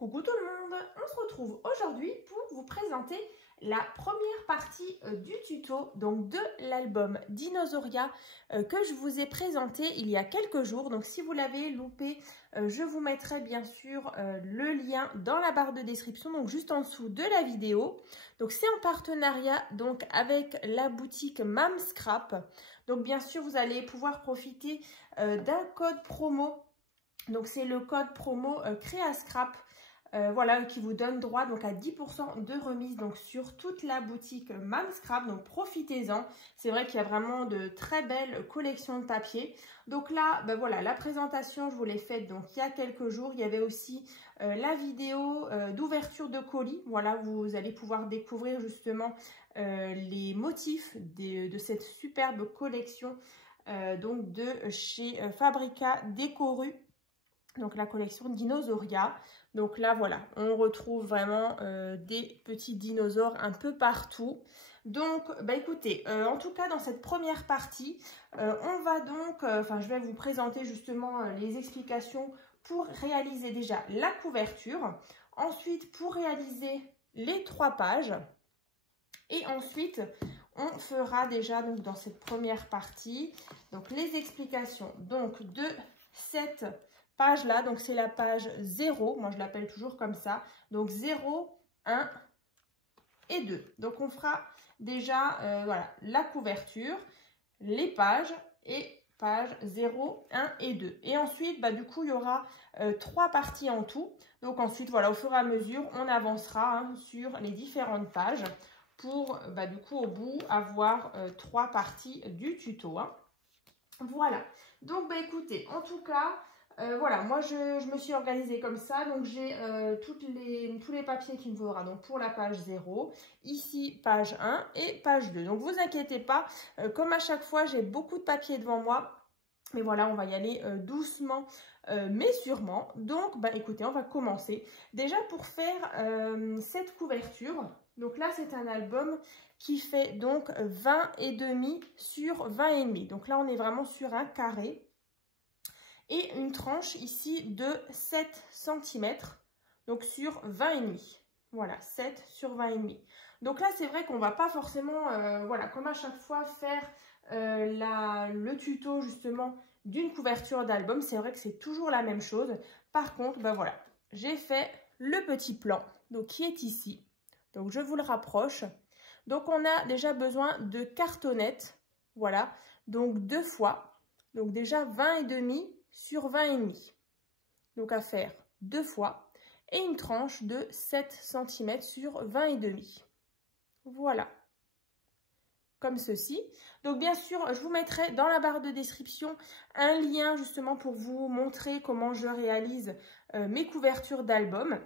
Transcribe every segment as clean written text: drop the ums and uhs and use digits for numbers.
Coucou tout le monde, on se retrouve aujourd'hui pour vous présenter la première partie du tuto donc de l'album Dinosauria que je vous ai présenté il y a quelques jours. Donc si vous l'avez loupé, je vous mettrai bien sûr le lien dans la barre de description, donc juste en dessous de la vidéo. Donc c'est en partenariat donc avec la boutique Mamscrap. Donc bien sûr vous allez pouvoir profiter d'un code promo. Donc c'est le code promo Créascrap. Voilà, qui vous donne droit donc à 10% de remise donc sur toute la boutique Mamscrap, donc profitez-en. C'est vrai qu'il y a vraiment de très belles collections de papier. Donc là, ben voilà, la présentation je vous l'ai faite donc il y a quelques jours. Il y avait aussi la vidéo d'ouverture de colis. Voilà, vous allez pouvoir découvrir justement les motifs de cette superbe collection donc de chez Fabrica Décoru. Donc la collection Dinosauria. Donc là voilà, on retrouve vraiment des petits dinosaures un peu partout. Donc bah écoutez, en tout cas dans cette première partie, on va donc, je vais vous présenter justement les explications pour réaliser déjà la couverture. Ensuite pour réaliser les 3 pages. Et ensuite on fera déjà donc dans cette première partie donc les explications donc de cette page là, donc c'est la page 0, moi je l'appelle toujours comme ça, donc 0, 1 et 2. Donc on fera déjà voilà, la couverture, les pages et pages 0, 1 et 2. Et ensuite, bah, du coup, il y aura 3 parties en tout. Donc ensuite, voilà, au fur et à mesure, on avancera sur les différentes pages pour, bah, du coup, au bout, avoir 3 parties du tuto. Voilà. Donc, bah, écoutez, en tout cas... voilà, moi je me suis organisée comme ça, donc j'ai tous les papiers qu'il me faudra donc pour la page 0, ici page 1 et page 2. Donc vous inquiétez pas, comme à chaque fois j'ai beaucoup de papiers devant moi, mais voilà, on va y aller doucement mais sûrement. Donc bah écoutez, on va commencer. Déjà pour faire cette couverture, donc là c'est un album qui fait donc 20,5 sur 20,5. Donc là on est vraiment sur un carré. Et une tranche ici de 7 cm, donc sur 20,5. Voilà, 7 sur 20,5. Donc là, c'est vrai qu'on ne va pas forcément, voilà, comme à chaque fois, faire le tuto justement d'une couverture d'album. C'est vrai que c'est toujours la même chose. Par contre, ben voilà, j'ai fait le petit plan, donc qui est ici. Donc je vous le rapproche. Donc on a déjà besoin de cartonnettes, voilà, donc 2 fois. Donc déjà 20,5 sur 20,5. Donc à faire 2 fois. Et une tranche de 7 cm sur 20,5. Voilà. Comme ceci. Donc bien sûr, je vous mettrai dans la barre de description un lien justement pour vous montrer comment je réalise mes couvertures d'album.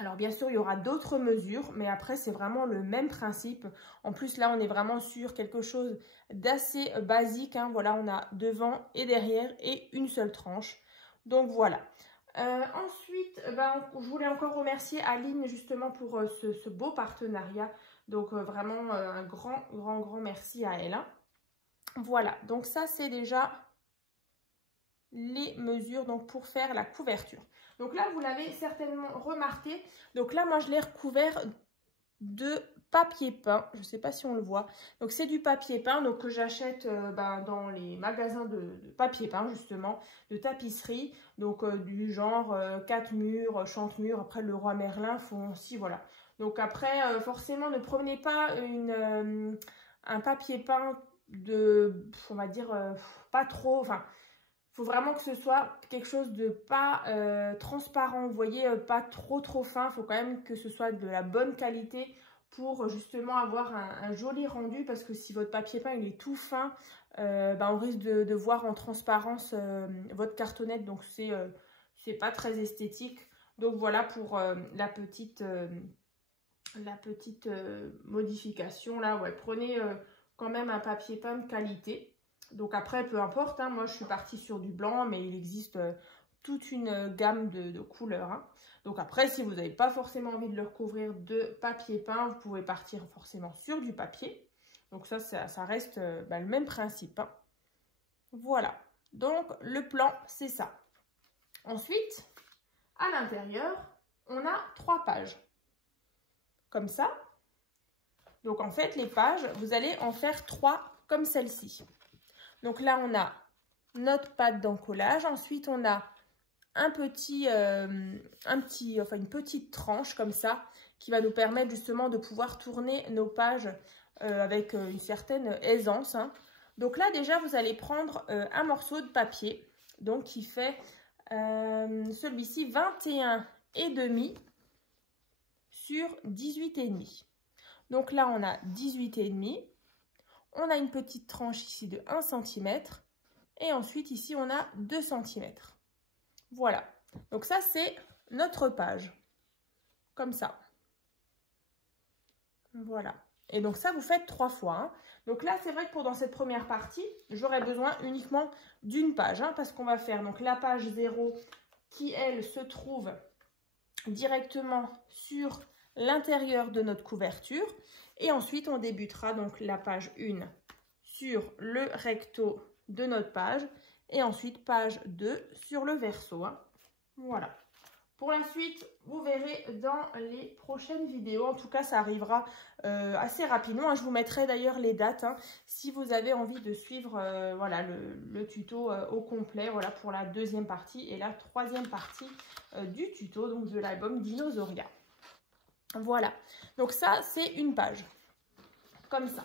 Alors bien sûr, il y aura d'autres mesures, mais après, c'est vraiment le même principe. En plus, là, on est vraiment sur quelque chose d'assez basique. Voilà, on a devant et derrière et une seule tranche. Donc voilà. Ensuite, je voulais encore remercier Aline justement pour ce beau partenariat. Donc vraiment un grand merci à elle. Voilà, donc ça, c'est déjà les mesures donc pour faire la couverture. Donc là, vous l'avez certainement remarqué. Donc là, moi, je l'ai recouvert de papier peint. Je ne sais pas si on le voit. Donc, c'est du papier peint donc, que j'achète dans les magasins de papier peint, justement, de tapisserie. Donc, du genre 4 murs, Chantemur. Après, le Roi Merlin font aussi, voilà. Donc, après, forcément, ne prenez pas un papier peint de, on va dire, pas trop... Enfin, il faut vraiment que ce soit quelque chose de pas transparent, vous voyez, pas trop fin. Il faut quand même que ce soit de la bonne qualité pour justement avoir un joli rendu. Parce que si votre papier peint il est tout fin, on risque de voir en transparence votre cartonnette. Donc c'est pas très esthétique. Donc voilà pour la petite modification là. Ouais, prenez quand même un papier peint de qualité. Donc après, peu importe, moi je suis partie sur du blanc, mais il existe toute une gamme de couleurs. Donc après, si vous n'avez pas forcément envie de le recouvrir de papier peint, vous pouvez partir forcément sur du papier. Donc ça reste le même principe. Voilà, donc le plan, c'est ça. Ensuite, à l'intérieur, on a 3 pages. Comme ça. Donc, en fait, les pages, vous allez en faire 3 comme celle-ci. Donc là, on a notre pâte d'encollage. Ensuite, on a une petite tranche comme ça qui va nous permettre justement de pouvoir tourner nos pages avec une certaine aisance. Hein. Donc là, déjà, vous allez prendre un morceau de papier donc qui fait celui-ci 21,5 sur 18,5. Donc là, on a 18,5. On a une petite tranche ici de 1 cm. Et ensuite, ici, on a 2 cm. Voilà. Donc ça, c'est notre page. Comme ça. Voilà. Et donc ça, vous faites 3 fois. Hein. Donc là, c'est vrai que pour dans cette première partie, j'aurai besoin uniquement d'une page. Hein, parce qu'on va faire donc la page 0 qui, elle, se trouve directement sur l'intérieur de notre couverture. Et ensuite, on débutera donc la page 1 sur le recto de notre page. Et ensuite, page 2 sur le verso. Hein. Voilà. Pour la suite, vous verrez dans les prochaines vidéos. En tout cas, ça arrivera assez rapidement. Hein. Je vous mettrai d'ailleurs les dates hein, si vous avez envie de suivre voilà, le tuto au complet voilà, pour la deuxième partie et la troisième partie du tuto donc de l'album Dinosauria. Voilà. Donc ça, c'est une page. Comme ça.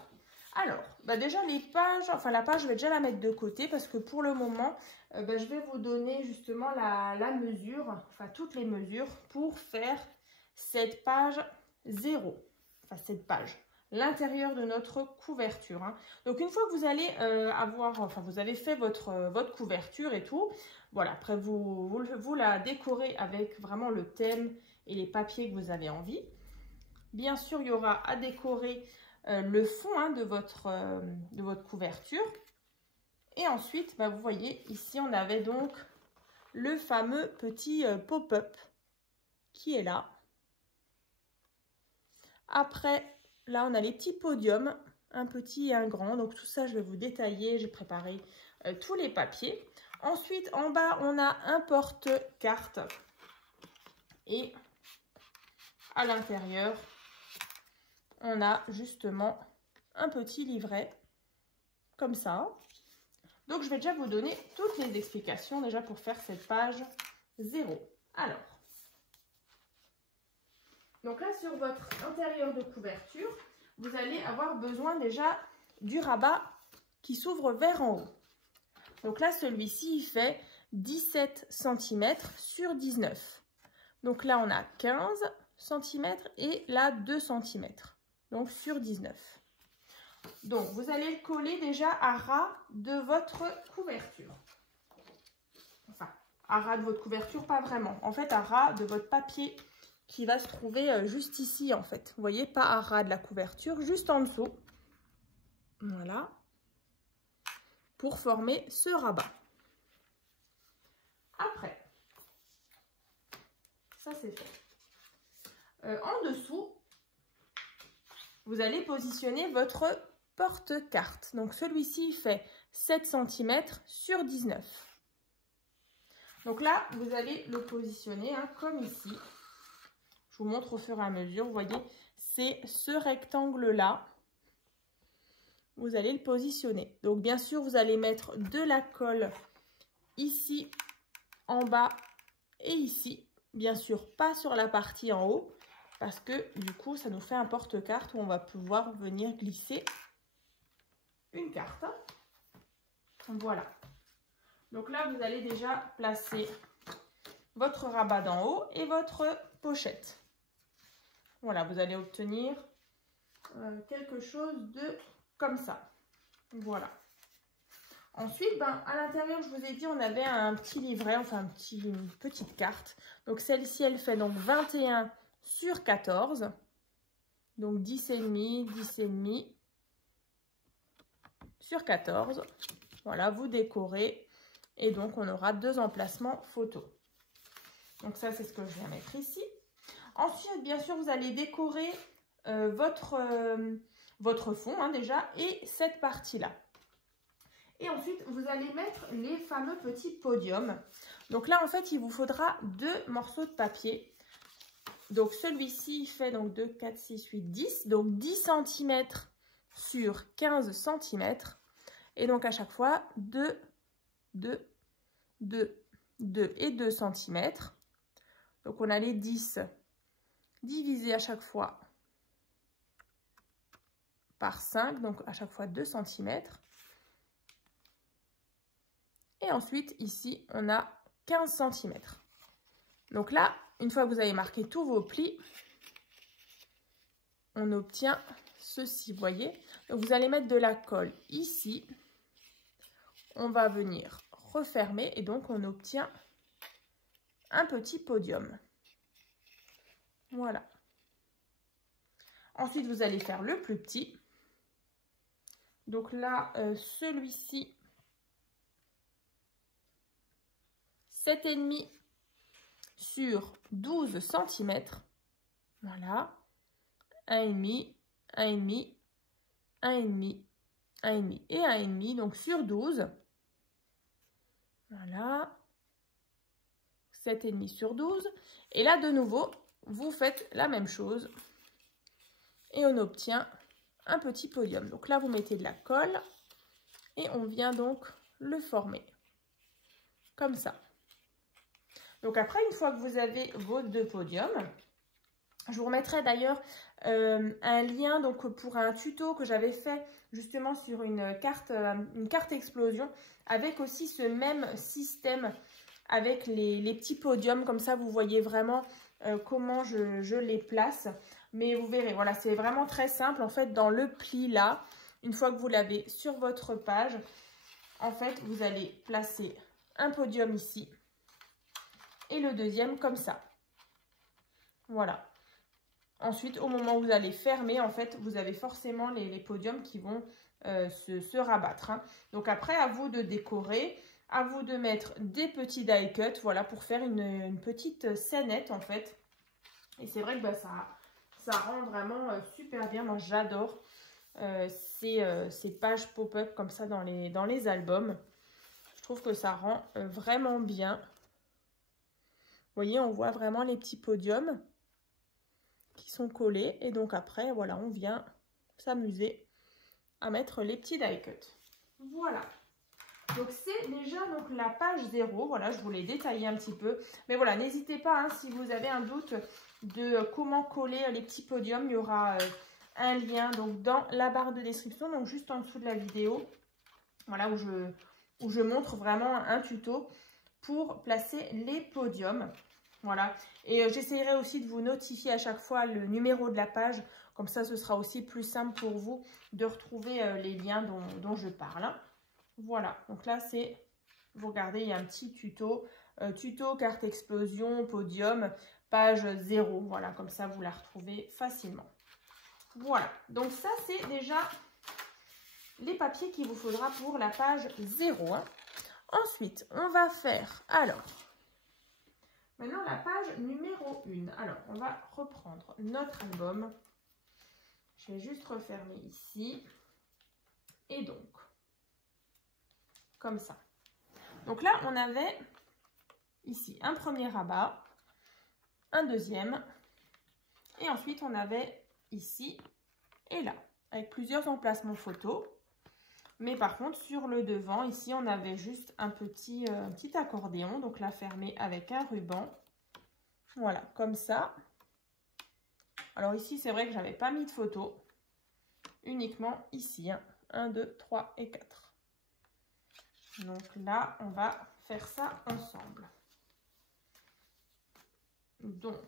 Alors, déjà les pages, enfin la page, je vais déjà la mettre de côté parce que pour le moment, je vais vous donner justement la mesure, enfin toutes les mesures pour faire cette page 0. Enfin cette page, l'intérieur de notre couverture. Hein. Donc une fois que vous allez vous avez fait votre couverture et tout, voilà, après vous la décorez avec vraiment le thème et les papiers que vous avez envie. Bien sûr, il y aura à décorer le fond hein, de votre couverture. Et ensuite, vous voyez, ici, on avait donc le fameux petit pop-up qui est là. Après, là, on a les petits podiums, un petit et un grand. Donc, tout ça, je vais vous détailler. J'ai préparé tous les papiers. Ensuite, en bas, on a un porte-carte. Et à l'intérieur, on a justement un petit livret comme ça. Donc, je vais déjà vous donner toutes les explications déjà pour faire cette page 0. Alors, donc là, sur votre intérieur de couverture, vous allez avoir besoin déjà du rabat qui s'ouvre vers en haut. Donc là, celui-ci, il fait 17 cm sur 19. Donc là, on a 15 cm et là, 2 cm. Donc sur 19. Donc vous allez le coller déjà à ras de votre couverture. Enfin, à ras de votre couverture, pas vraiment. En fait, à ras de votre papier qui va se trouver juste ici, en fait. Vous voyez, pas à ras de la couverture, juste en dessous. Voilà. Pour former ce rabat. Après, ça c'est fait. En dessous, vous allez positionner votre porte-carte. Donc celui-ci il fait 7 cm sur 19. Donc là, vous allez le positionner hein, comme ici. Je vous montre au fur et à mesure. Vous voyez, c'est ce rectangle-là. Vous allez le positionner. Donc bien sûr, vous allez mettre de la colle ici, en bas et ici. Bien sûr, pas sur la partie en haut. Parce que du coup, ça nous fait un porte-carte où on va pouvoir venir glisser une carte. Voilà. Donc là, vous allez déjà placer votre rabat d'en haut et votre pochette. Voilà, vous allez obtenir quelque chose de comme ça. Voilà. Ensuite, à l'intérieur, je vous ai dit, on avait un petit livret, enfin une petite carte. Donc celle-ci, elle fait donc 21 sur 14. Donc 10,5, 10,5 sur 14. Voilà, vous décorez. Et donc, on aura 2 emplacements photos. Donc ça, c'est ce que je viens mettre ici. Ensuite, bien sûr, vous allez décorer votre fond hein, déjà et cette partie-là. Et ensuite, vous allez mettre les fameux petits podiums. Donc là, en fait, il vous faudra 2 morceaux de papier. Donc celui-ci, il fait donc 2, 4, 6, 8, 10. Donc 10 cm sur 15 cm. Et donc à chaque fois, 2, 2, 2, 2 et 2 cm. Donc on a les 10 divisés à chaque fois par 5. Donc à chaque fois 2 cm. Et ensuite, ici, on a 15 cm. Donc là, une fois que vous avez marqué tous vos plis, on obtient ceci, vous voyez. Donc vous allez mettre de la colle ici. On va venir refermer et donc on obtient un petit podium. Voilà. Ensuite, vous allez faire le plus petit. Donc là, celui-ci, 7,5 sur 12 cm. Voilà. 1,5, 1,5, 1,5, 1,5 et 1,5. Donc sur 12. Voilà. 7,5 sur 12. Et là, de nouveau, vous faites la même chose. Et on obtient un petit podium. Donc là, vous mettez de la colle. Et on vient donc le former. Comme ça. Donc après, une fois que vous avez vos 2 podiums, je vous remettrai d'ailleurs un lien donc, pour un tuto que j'avais fait justement sur une carte explosion avec aussi ce même système avec les petits podiums. Comme ça, vous voyez vraiment comment je les place. Mais vous verrez, voilà, c'est vraiment très simple. En fait, dans le pli là, une fois que vous l'avez sur votre page, en fait, vous allez placer un podium ici. Et le deuxième comme ça. Voilà. Ensuite, au moment où vous allez fermer, en fait, vous avez forcément les podiums qui vont se rabattre. Hein. Donc après, à vous de décorer, à vous de mettre des petits die cut, voilà, pour faire une petite scénette, en fait. Et c'est vrai que bah, ça rend vraiment super bien. Moi, j'adore ces pages pop-up comme ça dans les albums. Je trouve que ça rend vraiment bien. Vous voyez, on voit vraiment les petits podiums qui sont collés. Et donc après, voilà, on vient s'amuser à mettre les petits die cut. Voilà. Donc c'est déjà donc, la page 0. Voilà, je vous l'ai détaillé un petit peu. Mais voilà, n'hésitez pas, hein, si vous avez un doute de comment coller les petits podiums, il y aura un lien donc, dans la barre de description, donc juste en dessous de la vidéo. Voilà, où je montre vraiment un tuto pour placer les podiums. Voilà. Et j'essaierai aussi de vous notifier à chaque fois le numéro de la page. Comme ça, ce sera aussi plus simple pour vous de retrouver les liens dont je parle. Hein. Voilà. Donc là, c'est, vous regardez, il y a un petit tuto. Tuto, carte explosion, podium, page 0. Voilà, comme ça, vous la retrouvez facilement. Voilà. Donc ça, c'est déjà les papiers qu'il vous faudra pour la page 0. Hein. Ensuite, on va faire, alors, maintenant la page numéro 1. Alors, on va reprendre notre album. Je vais juste refermer ici. Et donc, comme ça. Donc là, on avait ici un premier rabat, un deuxième, et ensuite on avait ici et là, avec plusieurs emplacements photos. Mais par contre, sur le devant, ici, on avait juste un petit accordéon. Donc là, fermé avec un ruban. Voilà, comme ça. Alors ici, c'est vrai que je n'avais pas mis de photo. Uniquement ici. Hein. 1, 2, 3 et 4. Donc là, on va faire ça ensemble. Donc,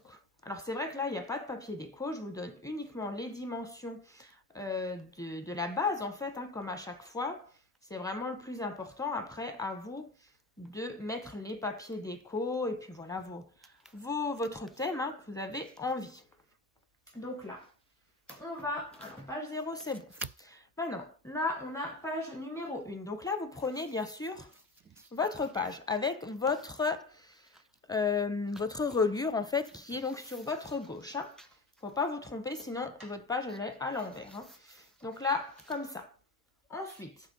alors c'est vrai que là, il n'y a pas de papier déco. Je vous donne uniquement les dimensions de la base en fait, hein, comme à chaque fois. C'est vraiment le plus important. Après, à vous de mettre les papiers déco et puis voilà votre thème hein, que vous avez envie. Donc là, on va... Alors, page 0, c'est bon. Maintenant, là, on a page numéro 1. Donc là, vous prenez bien sûr votre page avec votre reliure en fait qui est donc sur votre gauche. Hein. Faut pas vous tromper, sinon votre page elle est à l'envers. Hein. Donc là, comme ça. Ensuite,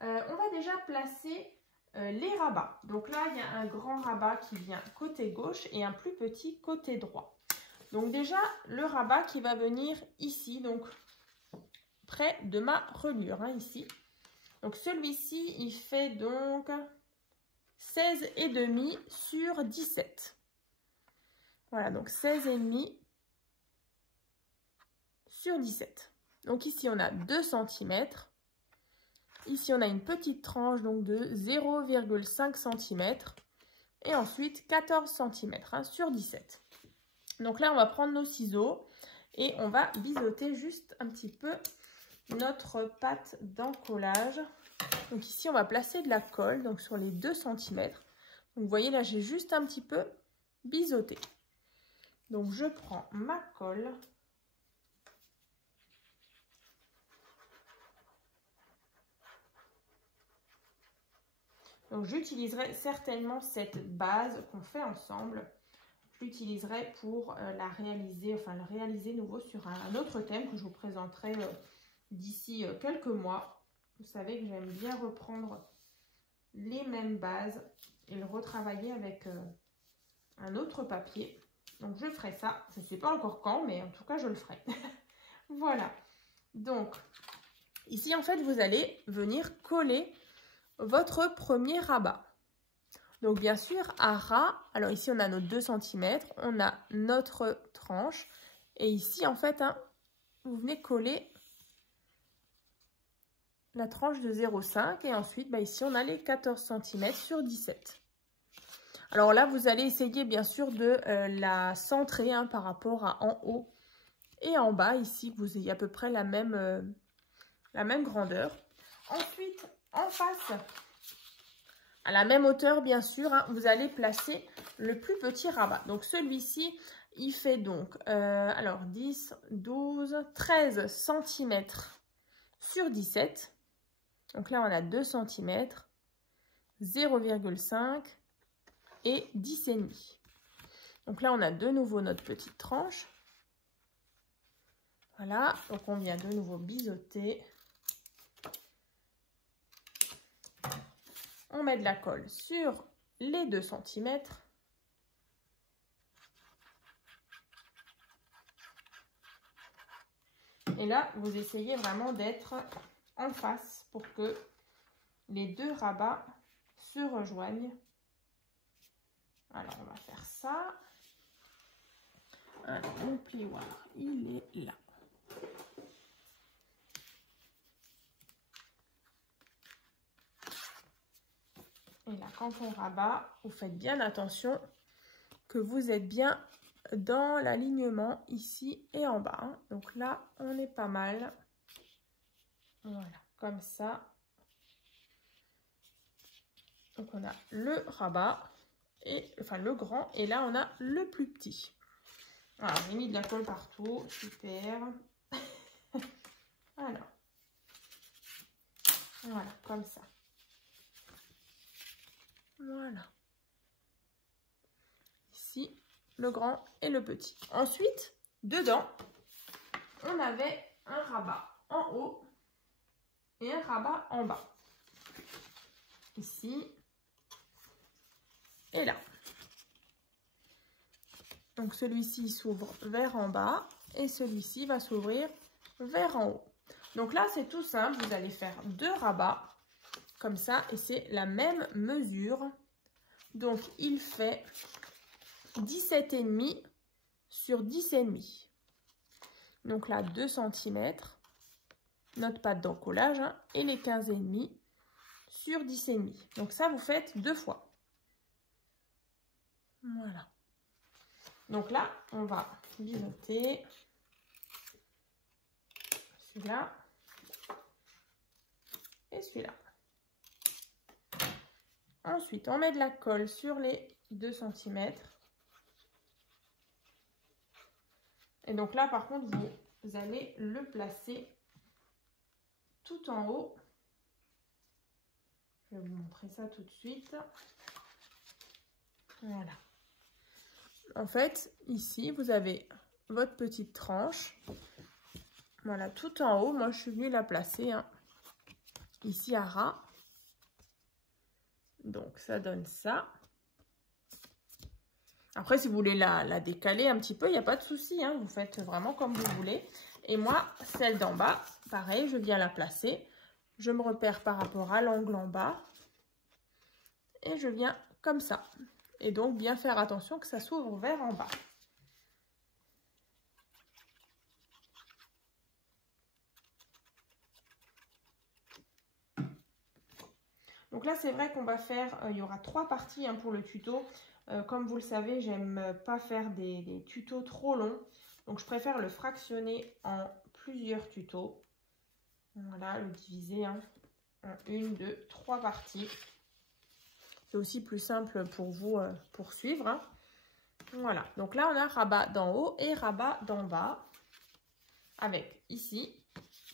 on va déjà placer les rabats. Donc là, il y a un grand rabat qui vient côté gauche et un plus petit côté droit. Donc déjà, le rabat qui va venir ici, donc près de ma reliure, hein, ici. Donc celui-ci, il fait donc 16,5 sur 17. Voilà, donc 16,5 sur 17. Donc ici, on a 2 cm. Ici, on a une petite tranche donc de 0,5 cm. Et ensuite, 14 cm hein, sur 17. Donc là, on va prendre nos ciseaux et on va biseauter juste un petit peu notre pâte d'encollage. Donc ici, on va placer de la colle donc sur les 2 cm. Donc vous voyez, là, j'ai juste un petit peu biseauté. Donc je prends ma colle. Donc j'utiliserai certainement cette base qu'on fait ensemble. Je l'utiliserai pour la réaliser, enfin le réaliser nouveau sur un autre thème que je vous présenterai d'ici quelques mois. Vous savez que j'aime bien reprendre les mêmes bases et le retravailler avec un autre papier. Donc je ferai ça. Je ne sais pas encore quand, mais en tout cas je le ferai. Voilà. Donc ici en fait vous allez venir coller votre premier rabat. Donc bien sûr à ras, alors ici on a nos 2 cm, on a notre tranche et ici en fait hein, vous venez coller la tranche de 0,5 et ensuite bah, ici on a les 14 cm sur 17. Alors là vous allez essayer bien sûr de la centrer hein, par rapport à en haut et en bas, ici que vous ayez à peu près la même grandeur. Ensuite en face, à la même hauteur, bien sûr, hein, vous allez placer le plus petit rabat. Donc, celui-ci, il fait donc, alors 10, 12, 13 cm sur 17. Donc là, on a 2 cm, 0,5 et 10,5. Donc là, on a de nouveau notre petite tranche. Voilà, donc on vient de nouveau biseauter. On met de la colle sur les 2 cm. Et là, vous essayez vraiment d'être en face pour que les deux rabats se rejoignent. Alors, on va faire ça. Alors, mon plioir, il est là. Et là, quand on rabat, vous faites bien attention que vous êtes bien dans l'alignement ici et en bas. Hein. Donc là, on est pas mal. Voilà, comme ça. Donc on a le rabat, et, enfin le grand, et là on a le plus petit. Alors, j'ai mis de la colle partout, super. Alors, voilà, comme ça. Voilà. Ici, le grand et le petit. Ensuite, dedans, on avait un rabat en haut et un rabat en bas. Ici et là. Donc, celui-ci s'ouvre vers en bas et celui-ci va s'ouvrir vers en haut. Donc là, c'est tout simple. Vous allez faire 2 rabats. Comme ça, et c'est la même mesure. Donc, il fait 17,5 sur 10,5. Donc là, 2 cm, notre pâte d'encollage, hein, et les 15,5 sur 10,5. Donc ça, vous faites 2 fois. Voilà. Donc là, on va biseauter celui-là et celui-là. Ensuite, on met de la colle sur les 2 cm. Et donc là, par contre, vous allez le placer tout en haut. Je vais vous montrer ça tout de suite. Voilà. En fait, ici, vous avez votre petite tranche. Voilà, tout en haut. Moi, je suis venue la placer hein, ici à ras. Donc, ça donne ça. Après, si vous voulez la décaler un petit peu, il n'y a pas de souci, hein, vous faites vraiment comme vous voulez. Et moi, celle d'en bas, pareil, je viens la placer. Je me repère par rapport à l'angle en bas. Et je viens comme ça. Et donc, bien faire attention que ça s'ouvre vers en bas. Donc là, c'est vrai qu'on va faire, il y aura 3 parties hein, pour le tuto. Comme vous le savez, j'aime pas faire des tutos trop longs. Donc, je préfère le fractionner en plusieurs tutos. Voilà, le diviser hein, en 1, 2, 3 parties. C'est aussi plus simple pour vous pour suivre. Hein. Voilà, donc là, on a rabat d'en haut et rabat d'en bas. Avec ici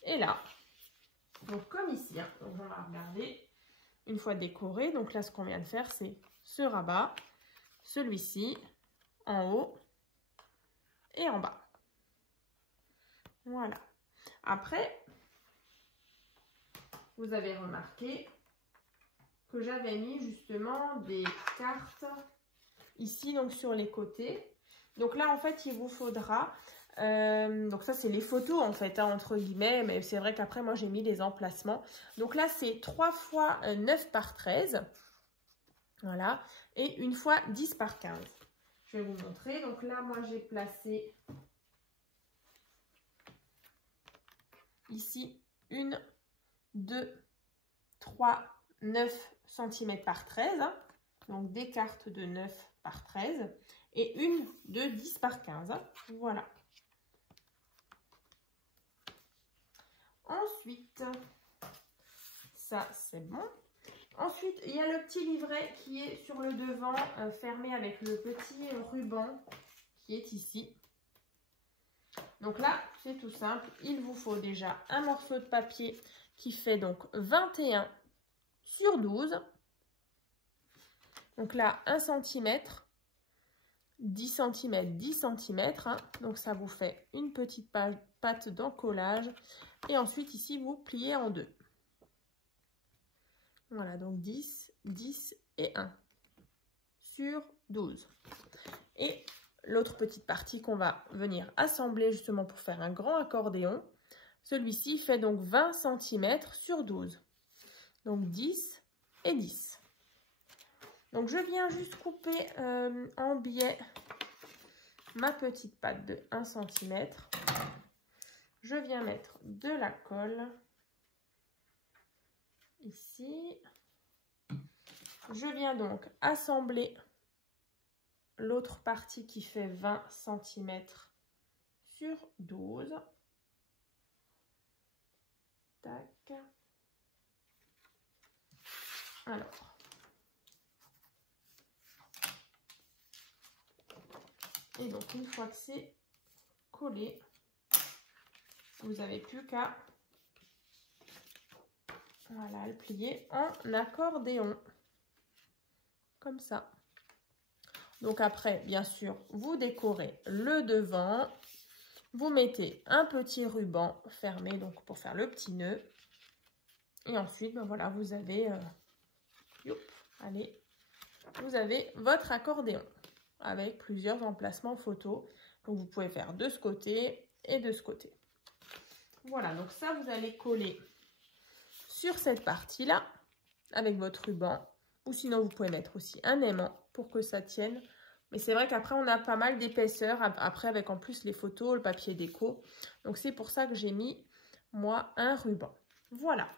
et là. Donc, comme ici. Hein. Donc, on va regarder. Une fois décoré, donc là, ce qu'on vient de faire, c'est ce rabat, celui-ci, en haut et en bas. Voilà. Après, vous avez remarqué que j'avais mis justement des cartes ici, donc sur les côtés. Donc là, en fait, il vous faudra... donc ça, c'est les photos, en fait, hein, entre guillemets. Mais c'est vrai qu'après, moi, j'ai mis les emplacements. Donc là, c'est 3 fois 9 par 13. Voilà. Et une fois 10 par 15. Je vais vous montrer. Donc là, moi, j'ai placé ici 1, 2, 3, 9 cm par 13. Hein. Donc des cartes de 9 par 13. Et une de 10 par 15. Hein. Voilà. Ensuite, ça c'est bon. Ensuite, il y a le petit livret qui est sur le devant, fermé avec le petit ruban qui est ici. Donc là, c'est tout simple. Il vous faut déjà un morceau de papier qui fait donc 21 sur 12. Donc là, 1 cm, 10 cm, 10 cm. Hein. Donc ça vous fait une petite patte d'encollage. Et ensuite, ici, vous pliez en deux. Voilà, donc 10, 10 et 1 sur 12. Et l'autre petite partie qu'on va venir assembler justement pour faire un grand accordéon. Celui-ci fait donc 20 cm sur 12. Donc 10 et 10. Donc je viens juste couper en biais ma petite patte de 1 cm. Je viens mettre de la colle ici. Je viens donc assembler l'autre partie qui fait 20 cm sur 12. Tac. Alors. Et donc une fois que c'est collé, vous n'avez plus qu'à voilà, le plier en accordéon. Comme ça. Donc après, bien sûr, vous décorez le devant. Vous mettez un petit ruban fermé donc pour faire le petit nœud. Et ensuite, ben voilà, vous avez, allez, vous avez votre accordéon avec plusieurs emplacements photos. Donc vous pouvez faire de ce côté et de ce côté. Voilà, donc ça, vous allez coller sur cette partie-là avec votre ruban. Ou sinon, vous pouvez mettre aussi un aimant pour que ça tienne. Mais c'est vrai qu'après, on a pas mal d'épaisseur. Après, avec en plus les photos, le papier déco. Donc, c'est pour ça que j'ai mis, moi, un ruban. Voilà.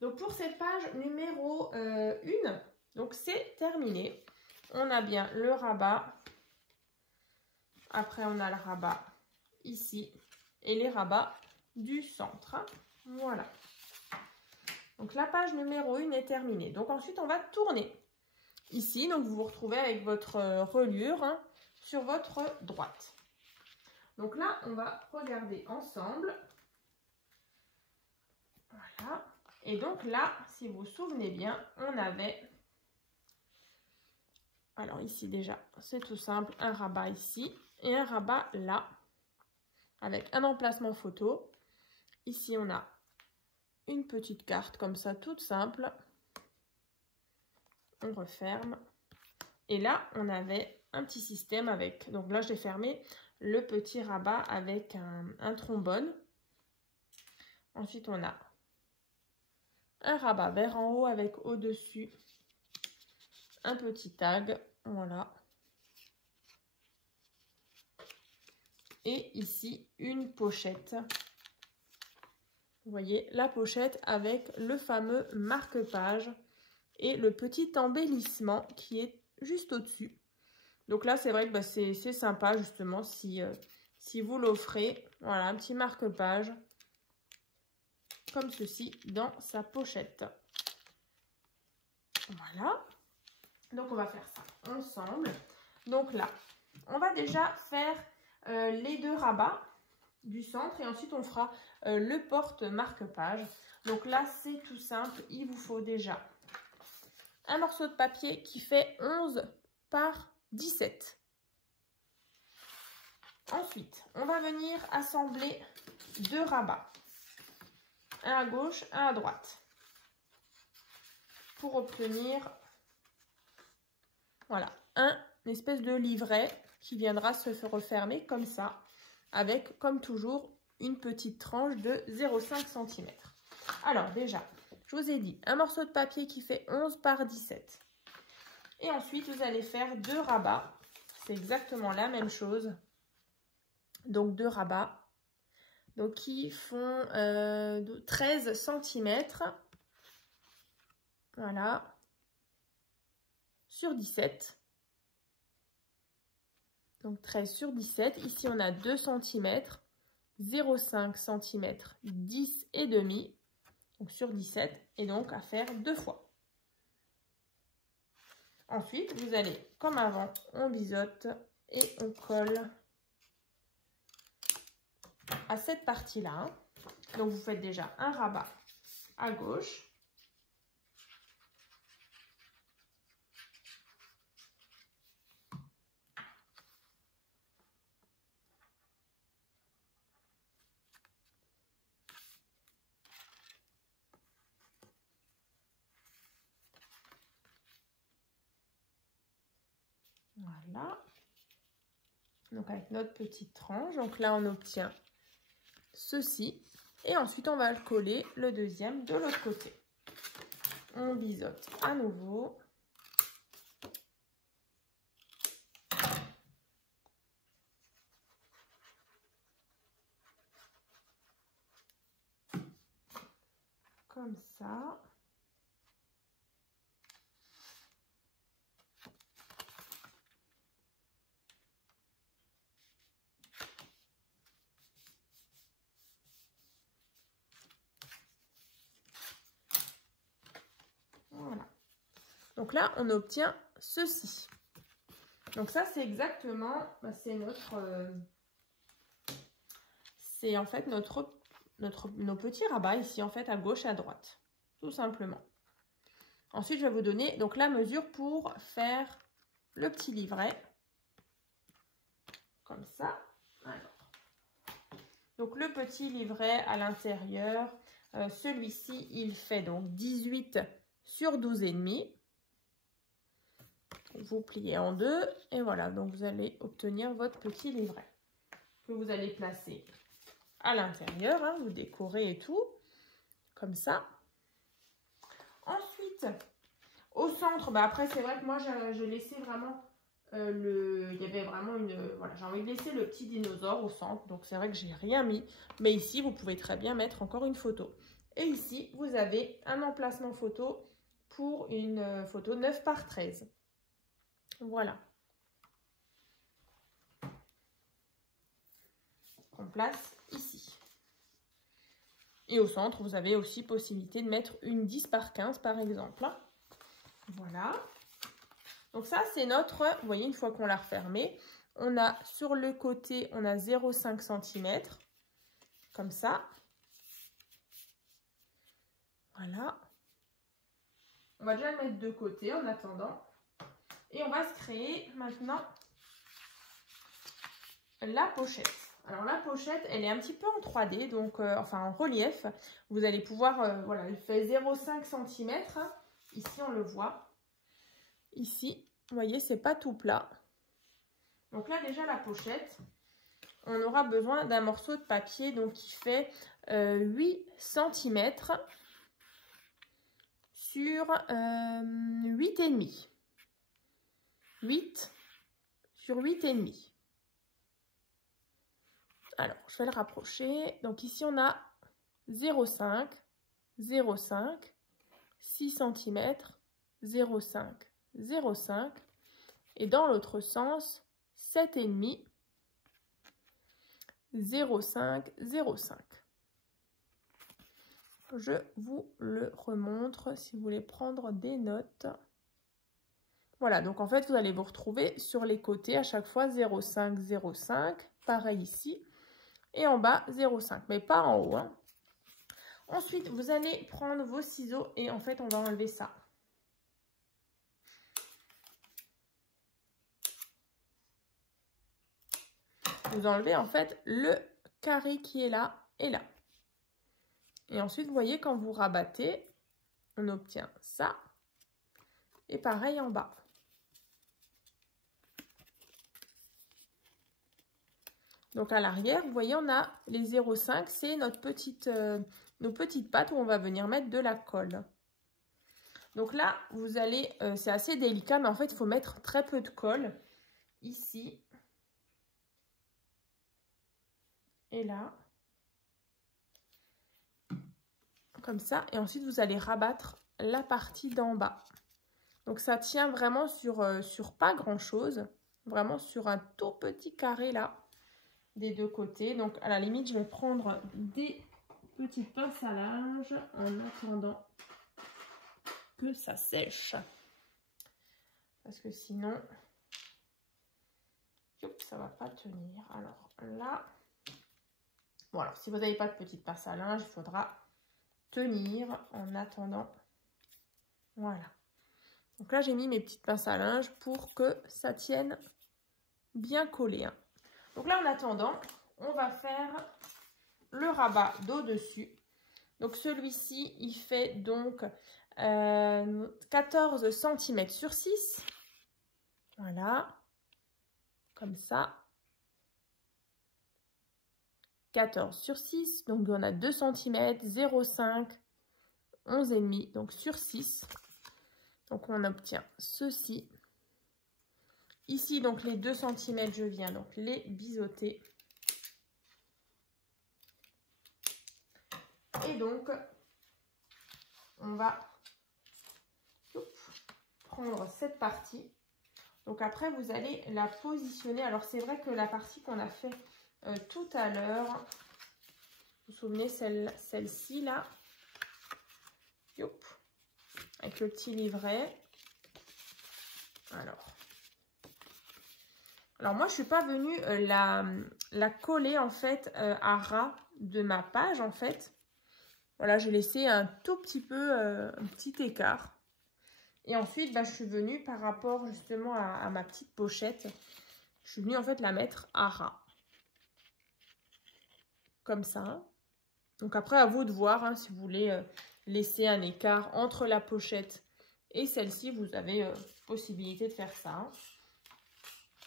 Donc, pour cette page numéro 1, donc c'est terminé. On a bien le rabat. Après, on a le rabat ici. Et les rabats du centre. Voilà. Donc, la page numéro 1 est terminée. Donc, ensuite, on va tourner. Ici, donc, vous vous retrouvez avec votre reliure hein, sur votre droite. Donc là, on va regarder ensemble. Voilà. Et donc là, si vous vous souvenez bien, on avait... Alors ici déjà, c'est tout simple. Un rabat ici et un rabat là. Avec un emplacement photo. Ici, on a une petite carte comme ça, toute simple. On referme. Et là, on avait un petit système avec, donc là j'ai fermé le petit rabat avec un trombone. Ensuite on a un rabat vers en haut avec au-dessus un petit tag, voilà. Et ici une pochette. Vous voyez la pochette avec le fameux marque-page et le petit embellissement qui est juste au-dessus. Donc là, c'est vrai que c'est sympa justement si vous l'offrez. Voilà, un petit marque-page comme ceci dans sa pochette. Voilà. Donc on va faire ça ensemble. Donc là, on va déjà faire les deux rabats du centre et ensuite on fera le porte marque-page. Donc là, c'est tout simple. Il vous faut déjà un morceau de papier qui fait 11 par 17. Ensuite, on va venir assembler deux rabats. Un à gauche, un à droite. Pour obtenir, voilà, une espèce de livret qui viendra se refermer comme ça, avec, comme toujours, une petite tranche de 0,5 cm. Alors déjà, je vous ai dit, un morceau de papier qui fait 11 par 17. Et ensuite, vous allez faire deux rabats. C'est exactement la même chose. Donc, deux rabats. Donc, qui font 13 cm. Voilà. Sur 17. Donc, 13 sur 17. Ici, on a 2 cm. 0,5 cm, 10 et demi. Donc, sur 17. Et donc, à faire deux fois. Ensuite, vous allez, comme avant, on biseaute et on colle à cette partie-là. Donc, vous faites déjà un rabat à gauche. Voilà. Donc, avec notre petite tranche. Donc là, on obtient ceci. Et ensuite, on va le coller le deuxième de l'autre côté. On biseaute à nouveau. Comme ça. Voilà. Donc là, on obtient ceci. Donc ça, c'est exactement, c'est en fait nos petits rabats ici, en fait, à gauche et à droite, tout simplement. Ensuite, je vais vous donner donc la mesure pour faire le petit livret, comme ça. Alors, donc le petit livret à l'intérieur, celui-ci, il fait donc 18 sur 12,5. Vous pliez en deux et voilà, donc vous allez obtenir votre petit livret que vous allez placer à l'intérieur, hein, vous décorez et tout, comme ça. Ensuite, au centre, après c'est vrai que moi j'ai laissé vraiment il y avait vraiment voilà, j'ai envie de laisser le petit dinosaure au centre, donc c'est vrai que j'ai rien mis, mais ici vous pouvez très bien mettre encore une photo. Et ici, vous avez un emplacement photo pour une photo 9 par 13. Voilà. On place ici. Et au centre, vous avez aussi possibilité de mettre une 10 par 15 par exemple. Voilà. Donc ça, c'est notre, vous voyez, une fois qu'on l'a refermé, on a sur le côté, on a 0,5 cm. Comme ça. Voilà. On va déjà le mettre de côté en attendant. Et on va se créer maintenant la pochette. Alors la pochette, elle est un petit peu en 3D, donc enfin en relief. Vous allez pouvoir, voilà, elle fait 0,5 cm. Ici, on le voit. Ici, vous voyez, c'est pas tout plat. Donc là, déjà, la pochette, on aura besoin d'un morceau de papier donc qui fait 8 cm sur 8,5. 8 sur 8,5. Alors, je vais le rapprocher. Donc ici, on a 0,5, 0,5, 6 cm, 0,5, 0,5. Et dans l'autre sens, 7,5, 0,5, 0,5. Je vous le remontre si vous voulez prendre des notes. Voilà, donc en fait, vous allez vous retrouver sur les côtés à chaque fois 0,5, 0,5. Pareil ici. Et en bas, 0,5, mais pas en haut. Hein. Ensuite, vous allez prendre vos ciseaux et en fait, on va enlever ça. Vous enlevez en fait le carré qui est là et là. Et ensuite, vous voyez, quand vous rabattez, on obtient ça. Et pareil en bas. Donc à l'arrière, vous voyez, on a les 0,5, c'est nos petites pattes où on va venir mettre de la colle. Donc là, vous allez, c'est assez délicat, mais en fait, il faut mettre très peu de colle. Ici. Et là. Comme ça. Et ensuite, vous allez rabattre la partie d'en bas. Donc ça tient vraiment sur pas grand-chose. Vraiment sur un tout petit carré là. Des deux côtés. Donc à la limite, je vais prendre des petites pinces à linge en attendant que ça sèche. Parce que sinon, ça va pas tenir. Alors là, bon alors si vous n'avez pas de petites pinces à linge, il faudra tenir en attendant. Voilà. Donc là, j'ai mis mes petites pinces à linge pour que ça tienne bien collé. Hein. Donc là, en attendant, on va faire le rabat d'au-dessus. Donc celui-ci, il fait donc 14 cm sur 6. Voilà. Comme ça. 14 sur 6. Donc on a 2 cm, 0,5, 11,5. Donc sur 6. Donc on obtient ceci. Ici, donc les 2 cm, je viens donc les biseauter. Et donc, on va prendre cette partie. Donc après, vous allez la positionner. Alors c'est vrai que la partie qu'on a fait tout à l'heure, vous vous souvenez, celle-ci là, avec le petit livret. Alors moi, je suis pas venue la coller en fait à ras de ma page en fait. Voilà, j'ai laissé un tout petit peu, un petit écart. Et ensuite, bah, je suis venue par rapport justement à ma petite pochette. Je suis venue en fait la mettre à ras. Comme ça. Donc après, à vous de voir hein, si vous voulez laisser un écart entre la pochette et celle-ci. Vous avez possibilité de faire ça. Hein.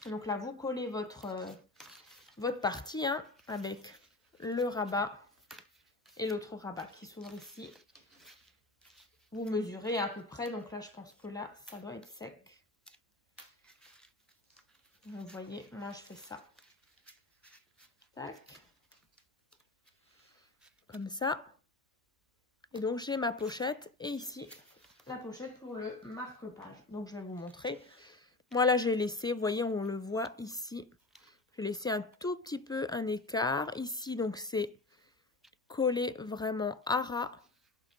Donc là, vous collez votre partie hein, avec le rabat et l'autre rabat qui s'ouvre ici. Vous mesurez à peu près. Donc là, je pense que là, ça doit être sec. Vous voyez, moi, je fais ça. Tac. Comme ça. Et donc, j'ai ma pochette. Et ici, la pochette pour le marque-page. Donc, je vais vous montrer. Moi, là, j'ai laissé, vous voyez, on le voit ici. J'ai laissé un tout petit peu un écart. Ici, donc, c'est collé vraiment à ras,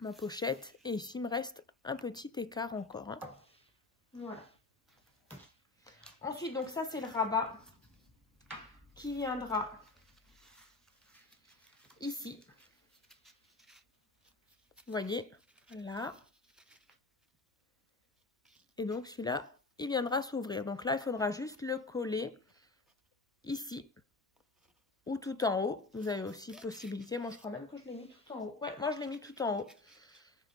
ma pochette. Et ici, il me reste un petit écart encore. Hein. Voilà. Ensuite, donc, ça, c'est le rabat qui viendra ici. Vous voyez, là. Et donc, celui-là, il viendra s'ouvrir. Donc là, il faudra juste le coller ici ou tout en haut. Vous avez aussi possibilité. Moi, je crois même que je l'ai mis tout en haut. Ouais, moi, je l'ai mis tout en haut.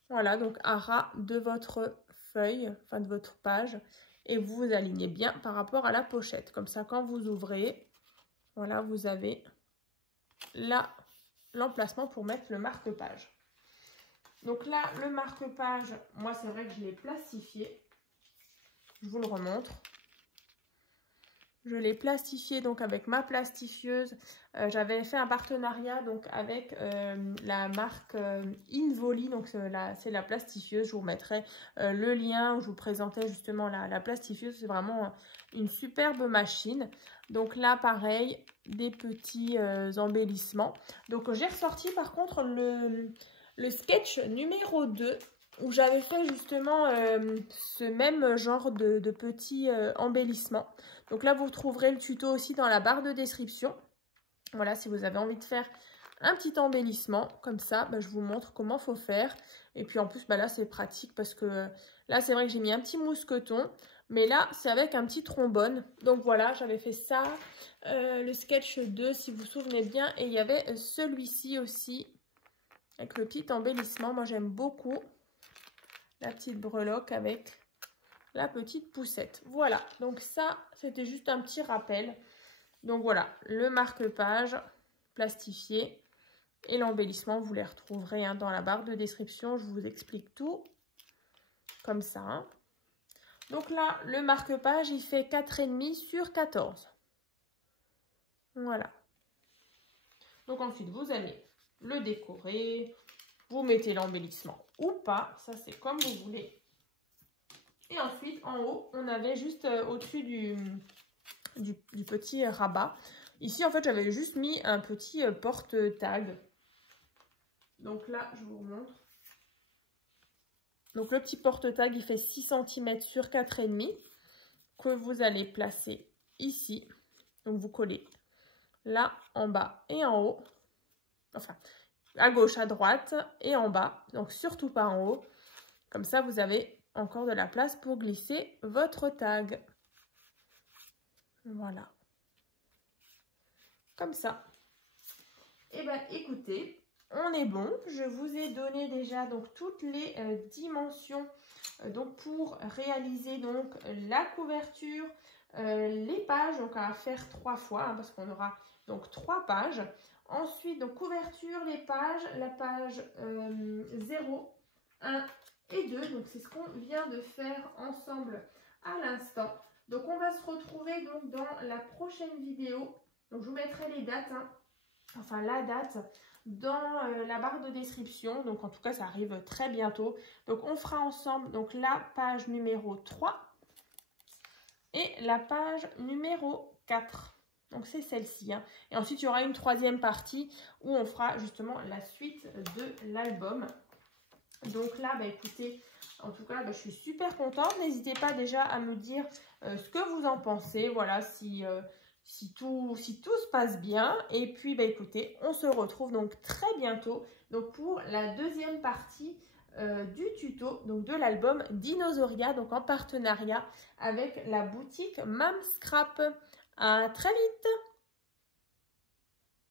Voilà, donc à ras de votre feuille, enfin de votre page. et vous vous alignez bien par rapport à la pochette. Comme ça, quand vous ouvrez, voilà, vous avez là l'emplacement pour mettre le marque-page. Donc là, le marque-page, moi, c'est vrai que je l'ai plastifié. Je vous le remontre. Je l'ai plastifié donc avec ma plastifieuse. J'avais fait un partenariat donc avec la marque Involi. Donc c'est la plastifieuse. Je vous remettrai le lien où je vous présentais justement la plastifieuse. C'est vraiment une superbe machine. Donc là, pareil, des petits embellissements. Donc j'ai ressorti par contre le sketch numéro 2. Où j'avais fait justement ce même genre de petits embellissements. Donc là, vous trouverez le tuto aussi dans la barre de description. Voilà, si vous avez envie de faire un petit embellissement, comme ça, je vous montre comment il faut faire. Et puis en plus, là, c'est pratique parce que là, c'est vrai que j'ai mis un petit mousqueton. Mais là, c'est avec un petit trombone. Donc voilà, j'avais fait ça, le sketch 2, si vous vous souvenez bien. Et il y avait celui-ci aussi, avec le petit embellissement. Moi, j'aime beaucoup. La petite breloque avec la petite poussette. Voilà, donc ça, c'était juste un petit rappel. Donc voilà, le marque-page plastifié et l'embellissement, vous les retrouverez dans la barre de description. Je vous explique tout comme ça. Donc là, le marque-page, il fait 4,5 sur 14. Voilà. Donc ensuite, vous allez le décorer. Vous mettez l'embellissement ou pas, ça c'est comme vous voulez. Et ensuite, en haut, on avait juste au-dessus du petit rabat. Ici, en fait, j'avais juste mis un petit porte-tag. Donc là, je vous montre. Donc le petit porte-tag, il fait 6 cm sur 4,5 que vous allez placer ici. Donc vous collez là, en bas et en haut. Enfin, à gauche, à droite et en bas. Donc surtout pas en haut. Comme ça, vous avez encore de la place pour glisser votre tag. Voilà. Comme ça. Et bien, écoutez, on est bon. Je vous ai donné déjà donc toutes les dimensions donc pour réaliser donc la couverture, les pages. Donc à faire 3 fois parce qu'on aura donc 3 pages. Ensuite, donc couverture, les pages, la page 0, 1 et 2. Donc c'est ce qu'on vient de faire ensemble à l'instant. Donc on va se retrouver donc dans la prochaine vidéo. Donc je vous mettrai les dates, enfin la date dans la barre de description. Donc en tout cas ça arrive très bientôt. Donc on fera ensemble donc la page numéro 3 et la page numéro 4. Donc c'est celle-ci. Et ensuite, il y aura une 3e partie où on fera justement la suite de l'album. Donc là, écoutez, en tout cas, je suis super contente. N'hésitez pas déjà à me dire ce que vous en pensez. Voilà, si tout se passe bien. Et puis, écoutez, on se retrouve donc très bientôt donc pour la 2e partie du tuto donc de l'album Dinosauria, donc en partenariat avec la boutique Mam Scrap. À très vite!